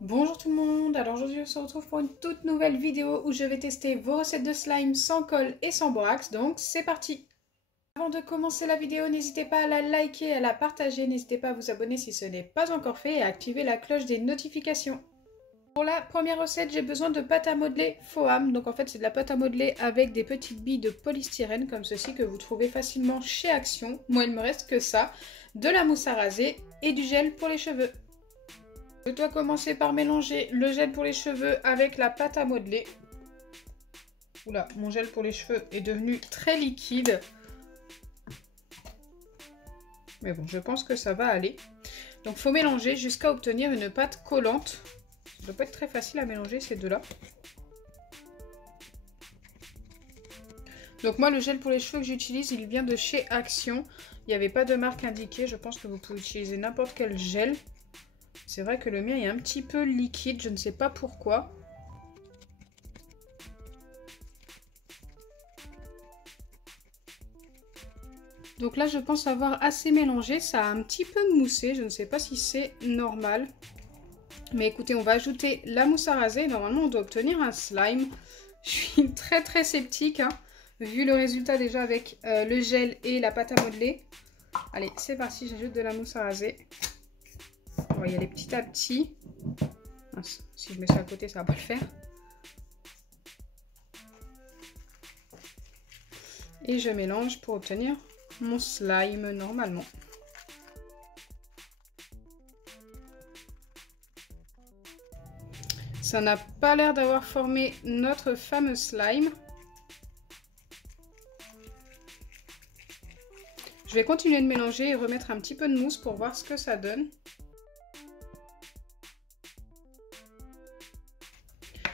Bonjour tout le monde, alors aujourd'hui on se retrouve pour une toute nouvelle vidéo où je vais tester vos recettes de slime sans colle et sans borax, donc c'est parti. Avant de commencer la vidéo, n'hésitez pas à la liker, à la partager, n'hésitez pas à vous abonner si ce n'est pas encore fait et à activer la cloche des notifications. Pour la première recette, j'ai besoin de pâte à modeler Foam, donc en fait c'est de la pâte à modeler avec des petites billes de polystyrène comme ceci que vous trouvez facilement chez Action. Moi il me reste que ça, de la mousse à raser et du gel pour les cheveux. Je dois commencer par mélanger le gel pour les cheveux avec la pâte à modeler. Oula, mon gel pour les cheveux est devenu très liquide. Mais bon, je pense que ça va aller. Donc, il faut mélanger jusqu'à obtenir une pâte collante. Ça ne doit pas être très facile à mélanger ces deux-là. Donc moi, le gel pour les cheveux que j'utilise, il vient de chez Action. Il n'y avait pas de marque indiquée. Je pense que vous pouvez utiliser n'importe quel gel. C'est vrai que le mien est un petit peu liquide, je ne sais pas pourquoi. Donc là, je pense avoir assez mélangé. Ça a un petit peu moussé, je ne sais pas si c'est normal. Mais écoutez, on va ajouter la mousse à raser. Normalement, on doit obtenir un slime. Je suis très sceptique, hein, vu le résultat déjà avec le gel et la pâte à modeler. Allez, c'est parti, j'ajoute de la mousse à raser. On va y aller petit à petit. Mince, si je mets ça à côté, ça va pas le faire. Et je mélange pour obtenir mon slime normalement. Ça n'a pas l'air d'avoir formé notre fameux slime. Je vais continuer de mélanger et remettre un petit peu de mousse pour voir ce que ça donne.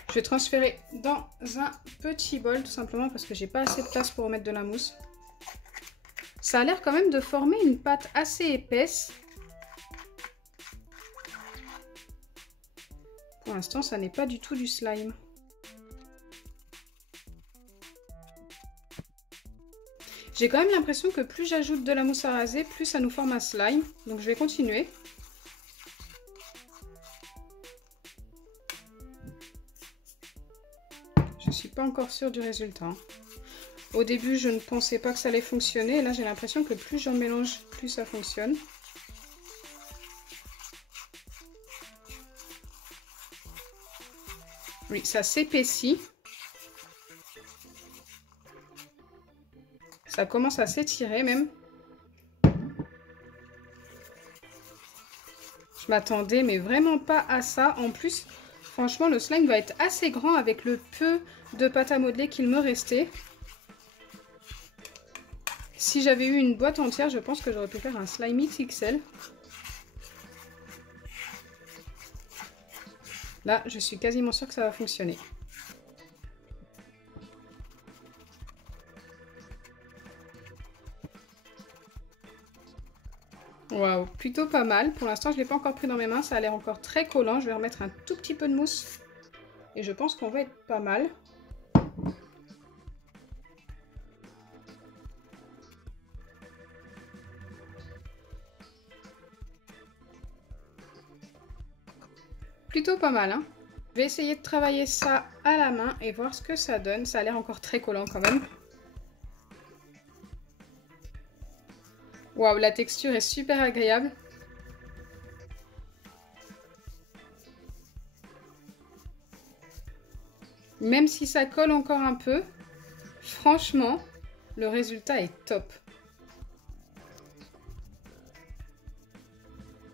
Je vais transférer dans un petit bol tout simplement parce que j'ai pas assez de place pour remettre de la mousse. Ça a l'air quand même de former une pâte assez épaisse. Pour l'instant, ça n'est pas du tout du slime. J'ai quand même l'impression que plus j'ajoute de la mousse à raser, plus ça nous forme un slime. Donc je vais continuer. Je ne suis pas encore sûre du résultat. Au début, je ne pensais pas que ça allait fonctionner. Et là, j'ai l'impression que plus j'en mélange, plus ça fonctionne. Oui, ça s'épaissit. Ça commence à s'étirer même. Je m'attendais mais vraiment pas à ça. En plus, franchement, le slime va être assez grand avec le peu de pâte à modeler qu'il me restait. Si j'avais eu une boîte entière, je pense que j'aurais pu faire un slime XXL. Là, je suis quasiment sûre que ça va fonctionner. Waouh, plutôt pas mal. Pour l'instant, je ne l'ai pas encore pris dans mes mains. Ça a l'air encore très collant. Je vais remettre un tout petit peu de mousse. Et je pense qu'on va être pas mal. Plutôt pas mal, hein. Je vais essayer de travailler ça à la main et voir ce que ça donne. Ça a l'air encore très collant quand même. Waouh, la texture est super agréable. Même si ça colle encore un peu, franchement, le résultat est top.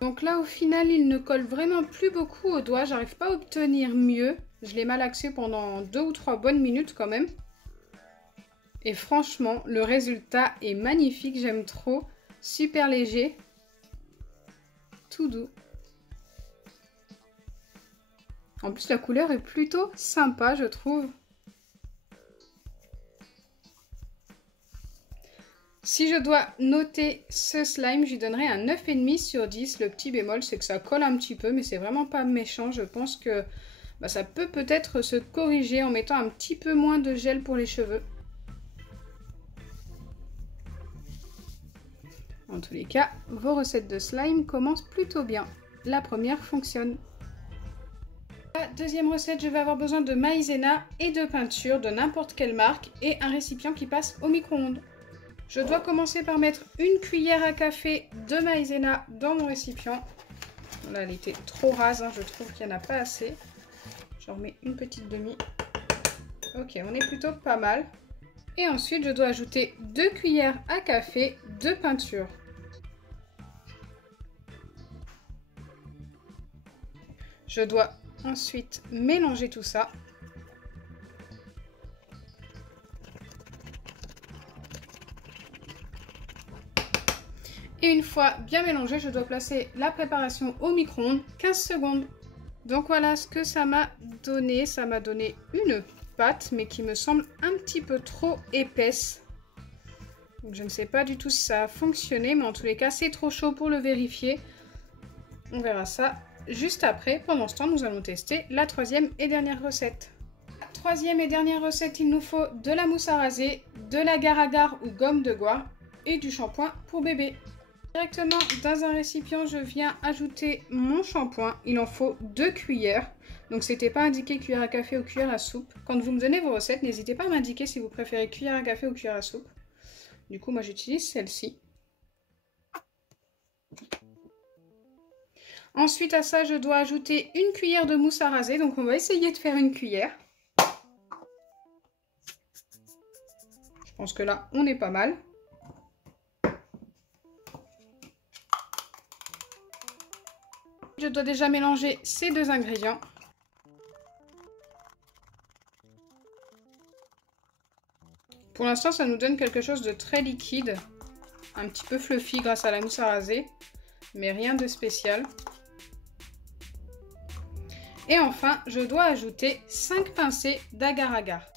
Donc là, au final, il ne colle vraiment plus beaucoup au doigt. J'arrive pas à obtenir mieux. Je l'ai malaxé pendant 2 ou 3 bonnes minutes quand même. Et franchement, le résultat est magnifique. J'aime trop. Super léger. Tout doux. En plus, la couleur est plutôt sympa, je trouve. Si je dois noter ce slime, je lui donnerai un 9,5 sur 10. Le petit bémol, c'est que ça colle un petit peu, mais c'est vraiment pas méchant. Je pense que ça peut peut-être se corriger en mettant un petit peu moins de gel pour les cheveux. En tous les cas, vos recettes de slime commencent plutôt bien. La première fonctionne. deuxième recette, je vais avoir besoin de maïzena et de peinture de n'importe quelle marque et un récipient qui passe au micro-ondes. Je dois commencer par mettre une cuillère à café de maïzena dans mon récipient. Là, elle était trop rase, hein, je trouve qu'il n'y en a pas assez. J'en remets une petite demi. Ok, on est plutôt pas mal. Et ensuite, je dois ajouter 2 cuillères à café de peinture. Je dois ensuite mélanger tout ça. Et une fois bien mélangé, je dois placer la préparation au micro-ondes 15 secondes. Donc voilà ce que ça m'a donné. Ça m'a donné une pâte, mais qui me semble un petit peu trop épaisse. Donc je ne sais pas du tout si ça a fonctionné, mais en tous les cas, c'est trop chaud pour le vérifier. On verra ça juste après. Pendant ce temps, nous allons tester la troisième et dernière recette. La troisième et dernière recette, il nous faut de la mousse à raser, de l'agar-agar ou gomme de goitre et du shampoing pour bébé. Directement dans un récipient, je viens ajouter mon shampoing. Il en faut 2 cuillères. Donc c'était pas indiqué cuillère à café ou cuillère à soupe. Quand vous me donnez vos recettes, n'hésitez pas à m'indiquer si vous préférez cuillère à café ou cuillère à soupe. Du coup, moi j'utilise celle-ci. Ensuite à ça, je dois ajouter une cuillère de mousse à raser. Donc on va essayer de faire une cuillère. Je pense que là, on est pas mal. Je dois déjà mélanger ces 2 ingrédients. Pour l'instant, ça nous donne quelque chose de très liquide. Un petit peu fluffy grâce à la mousse à raser. Mais rien de spécial. Et enfin, je dois ajouter 5 pincées d'agar-agar.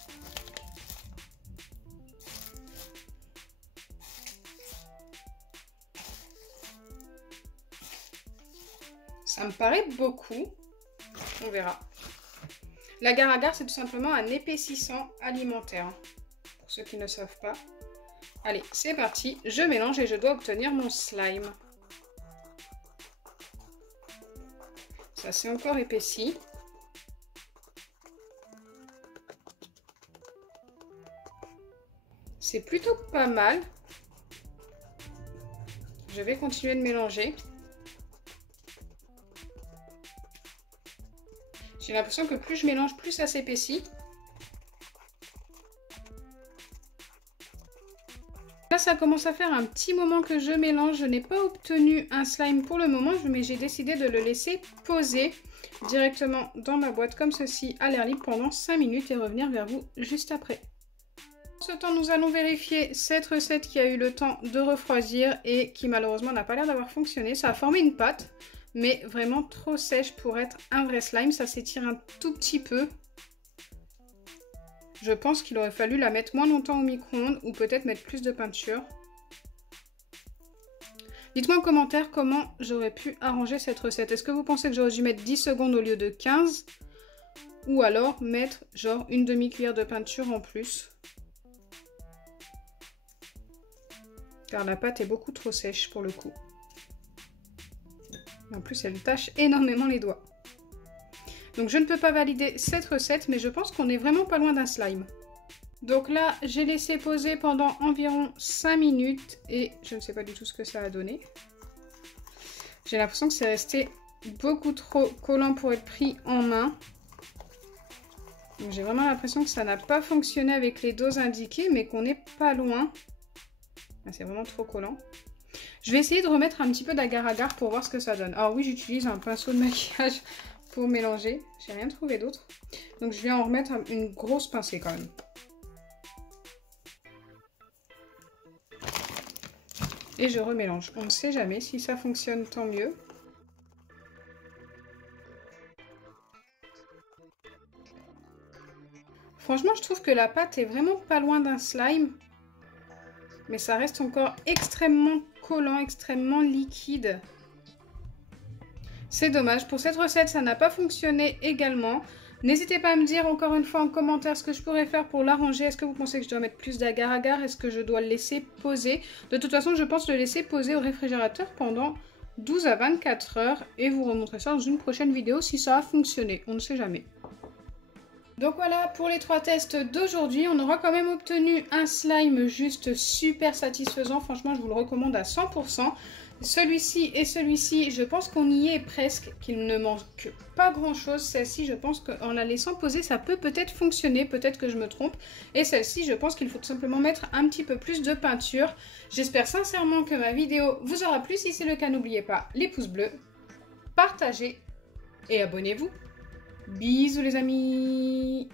Ça me paraît beaucoup. On verra. L'agar-agar, c'est tout simplement un épaississant alimentaire. Pour ceux qui ne savent pas. Allez, c'est parti. Je mélange et je dois obtenir mon slime. Ça s'est encore épaissi. C'est plutôt pas mal. Je vais continuer de mélanger. J'ai l'impression que plus je mélange, plus ça s'épaissit. Là, ça commence à faire un petit moment que je mélange. Je n'ai pas obtenu un slime pour le moment, mais j'ai décidé de le laisser poser directement dans ma boîte comme ceci à l'air libre pendant 5 minutes et revenir vers vous juste après. En ce temps, nous allons vérifier cette recette qui a eu le temps de refroidir et qui malheureusement n'a pas l'air d'avoir fonctionné. Ça a formé une pâte, mais vraiment trop sèche pour être un vrai slime. Ça s'étire un tout petit peu. Je pense qu'il aurait fallu la mettre moins longtemps au micro-ondes ou peut-être mettre plus de peinture. Dites-moi en commentaire comment j'aurais pu arranger cette recette. Est-ce que vous pensez que j'aurais dû mettre 10 secondes au lieu de 15? Ou alors mettre genre une demi-cuillère de peinture en plus? Car la pâte est beaucoup trop sèche pour le coup. En plus, elle tâche énormément les doigts. Donc je ne peux pas valider cette recette, mais je pense qu'on est vraiment pas loin d'un slime. Donc là, j'ai laissé poser pendant environ 5 minutes et je ne sais pas du tout ce que ça a donné. J'ai l'impression que c'est resté beaucoup trop collant pour être pris en main. Donc j'ai vraiment l'impression que ça n'a pas fonctionné avec les doses indiquées, mais qu'on n'est pas loin. C'est vraiment trop collant. Je vais essayer de remettre un petit peu d'agar-agar pour voir ce que ça donne. Alors oui, j'utilise un pinceau de maquillage pour mélanger. J'ai rien trouvé d'autre. Donc je vais en remettre une grosse pincée quand même. Et je remélange. On ne sait jamais. Si ça fonctionne, tant mieux. Franchement, je trouve que la pâte est vraiment pas loin d'un slime. Mais ça reste encore extrêmement collant, extrêmement liquide. C'est dommage. Pour cette recette, ça n'a pas fonctionné également. N'hésitez pas à me dire encore une fois en commentaire ce que je pourrais faire pour l'arranger. Est-ce que vous pensez que je dois mettre plus d'agar-agar? Est-ce que je dois le laisser poser? De toute façon, je pense le laisser poser au réfrigérateur pendant 12 à 24 heures et vous remontrer ça dans une prochaine vidéo si ça a fonctionné. On ne sait jamais. Donc voilà pour les 3 tests d'aujourd'hui. On aura quand même obtenu un slime juste super satisfaisant. Franchement, je vous le recommande à 100%. Celui-ci et celui-ci, je pense qu'on y est presque, qu'il ne manque pas grand-chose. Celle-ci, je pense qu'en la laissant poser, ça peut peut-être fonctionner. Peut-être que je me trompe. Et celle-ci, je pense qu'il faut tout simplement mettre un petit peu plus de peinture. J'espère sincèrement que ma vidéo vous aura plu. Si c'est le cas, n'oubliez pas les pouces bleus, partagez et abonnez-vous. Bisous les amis!